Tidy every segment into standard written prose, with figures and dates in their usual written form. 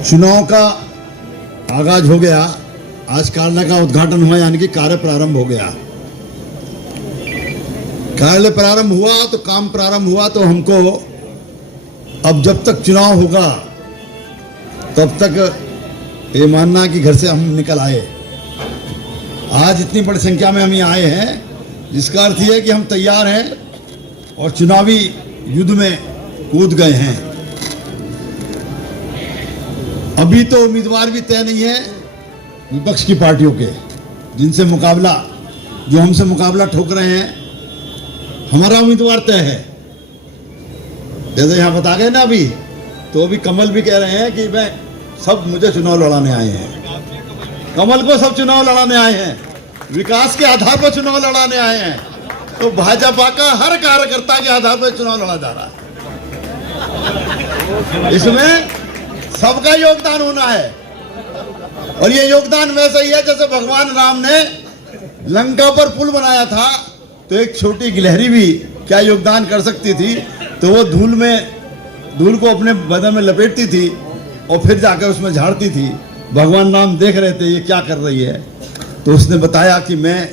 चुनाव का आगाज हो गया। आज कार्यालय का उद्घाटन हुआ, यानी कि कार्य प्रारंभ हो गया। कार्यालय प्रारंभ हुआ तो काम प्रारंभ हुआ, तो हमको अब जब तक चुनाव होगा तब तक ये मानना कि घर से हम निकल आए। आज इतनी बड़ी संख्या में हम यहाँ आए हैं, जिसका अर्थ यह है कि हम तैयार हैं और चुनावी युद्ध में कूद गए हैं। अभी तो उम्मीदवार भी तय नहीं है विपक्ष की पार्टियों के, जिनसे मुकाबला, जो हमसे मुकाबला ठोक रहे हैं। हमारा उम्मीदवार तय है, जैसे यहाँ बता गए ना अभी, तो अभी कमल भी कह रहे हैं कि मैं सब मुझे चुनाव लड़ाने आए हैं। कमल को सब चुनाव लड़ाने आए हैं, विकास के आधार पर चुनाव लड़ाने आए हैं। तो भाजपा का हर कार्यकर्ता के आधार पर चुनाव लड़ा जा रहा है। इसमें सबका योगदान होना है, और ये योगदान वैसा ही है जैसे भगवान राम ने लंका पर पुल बनाया था, तो एक छोटी गिलहरी भी क्या योगदान कर सकती थी? तो वो धूल को अपने बदन में लपेटती थी और फिर जाकर उसमें झाड़ती थी। भगवान राम देख रहे थे ये क्या कर रही है, तो उसने बताया कि मैं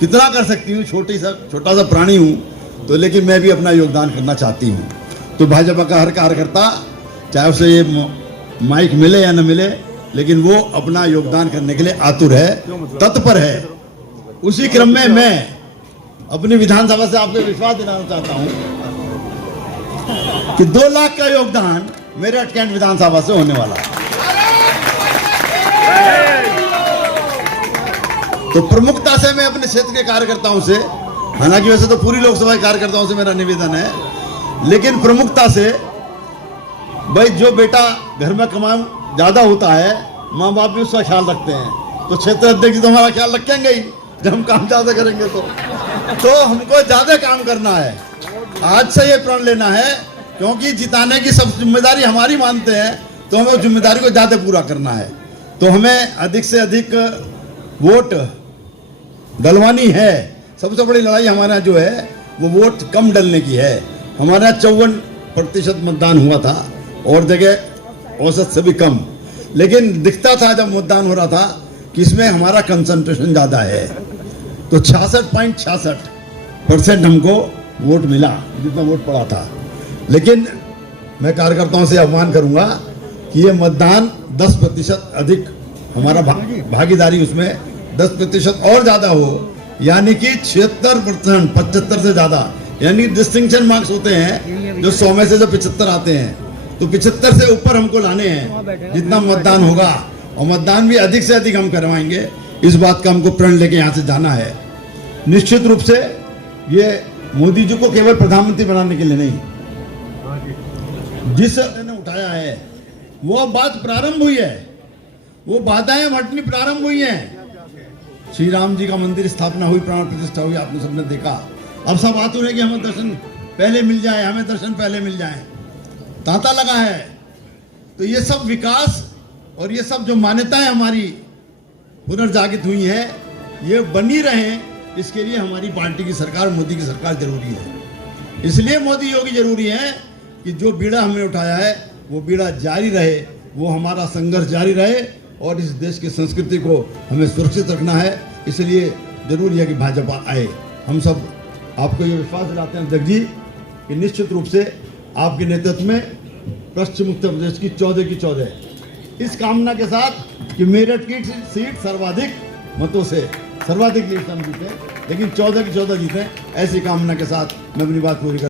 कितना कर सकती हूँ, छोटा सा प्राणी हूँ, तो लेकिन मैं भी अपना योगदान करना चाहती हूँ। तो भाजपा का हर कार्यकर्ता, चाहे उसे ये माइक मिले या न मिले, लेकिन वो अपना योगदान करने के लिए आतुर है, तत्पर है। उसी क्रम में मैं अपनी विधानसभा से आपको विश्वास दिलाना चाहता हूँ कि 2 लाख का योगदान मेरठ कैंट विधानसभा से होने वाला है। तो प्रमुखता से मैं अपने क्षेत्र के कार्यकर्ताओं से, हालांकि वैसे तो पूरी लोकसभा के कार्यकर्ताओं से मेरा निवेदन है, लेकिन प्रमुखता से, भाई जो बेटा घर में कमाई ज्यादा होता है, माँ बाप भी उसका ख्याल रखते हैं, तो क्षेत्र अध्यक्ष तो हमारा ख्याल रखेंगे ही जब हम काम ज्यादा करेंगे। तो हमको ज्यादा काम करना है, आज से ये प्रण लेना है, क्योंकि जिताने की सब जिम्मेदारी हमारी मानते हैं, तो हमें उस जिम्मेदारी को ज्यादा पूरा करना है। तो हमें अधिक से अधिक वोट डलवानी है। सबसे बड़ी लड़ाई हमारे यहाँ जो है वो वोट कम डलने की है। हमारे यहाँ 54% मतदान हुआ था, और जगह औसत से भी कम, लेकिन दिखता था जब मतदान हो रहा था कि इसमें हमारा कंसंट्रेशन ज़्यादा है। तो 66.66% हमको वोट मिला, जितना वोट पड़ा था। लेकिन मैं कार्यकर्ताओं से आह्वान करूंगा कि ये मतदान 10% अधिक, हमारा भागीदारी उसमें 10% और ज़्यादा हो, यानी कि 76%, 75 से ज़्यादा, यानी डिस्टिंक्शन मार्क्स होते हैं जो 100 में से जब 75 आते हैं, तो 75 से ऊपर हमको लाने हैं जितना मतदान होगा। और मतदान भी अधिक से अधिक हम करवाएंगे, इस बात का हमको प्रण लेके यहाँ से जाना है। निश्चित रूप से ये मोदी जी को केवल प्रधानमंत्री बनाने के लिए नहीं, जिस ने उठाया है वो बात प्रारंभ हुई है, वो बाधाएं हटनी प्रारंभ हुई हैं। श्री राम जी का मंदिर स्थापना हुई, प्राण प्रतिष्ठा हुई, आपने सबने देखा। अब सब आतुर है कि हमें दर्शन पहले मिल जाए, हमें दर्शन पहले मिल जाए, तांता लगा है। तो ये सब विकास और ये सब जो मान्यताएं हमारी पुनर्जागृत हुई हैं, ये बनी रहें, इसके लिए हमारी पार्टी की सरकार, मोदी की सरकार जरूरी है। इसलिए मोदी योगी जरूरी है कि जो बीड़ा हमने उठाया है वो बीड़ा जारी रहे, वो हमारा संघर्ष जारी रहे, और इस देश की संस्कृति को हमें सुरक्षित रखना है। इसलिए जरूरी है कि भाजपा आए। हम सब आपको ये विश्वास दिलाते हैं अध्यक्ष जी कि निश्चित रूप से आपके नेतृत्व में पश्चिम उत्तर प्रदेश की 14 की 14, इस कामना के साथ कि मेरठ की सीट सर्वाधिक मतों से, सर्वाधिक लीड हम जीते, लेकिन 14 की 14 जीते, ऐसी कामना के साथ मैं अपनी बात पूरी कर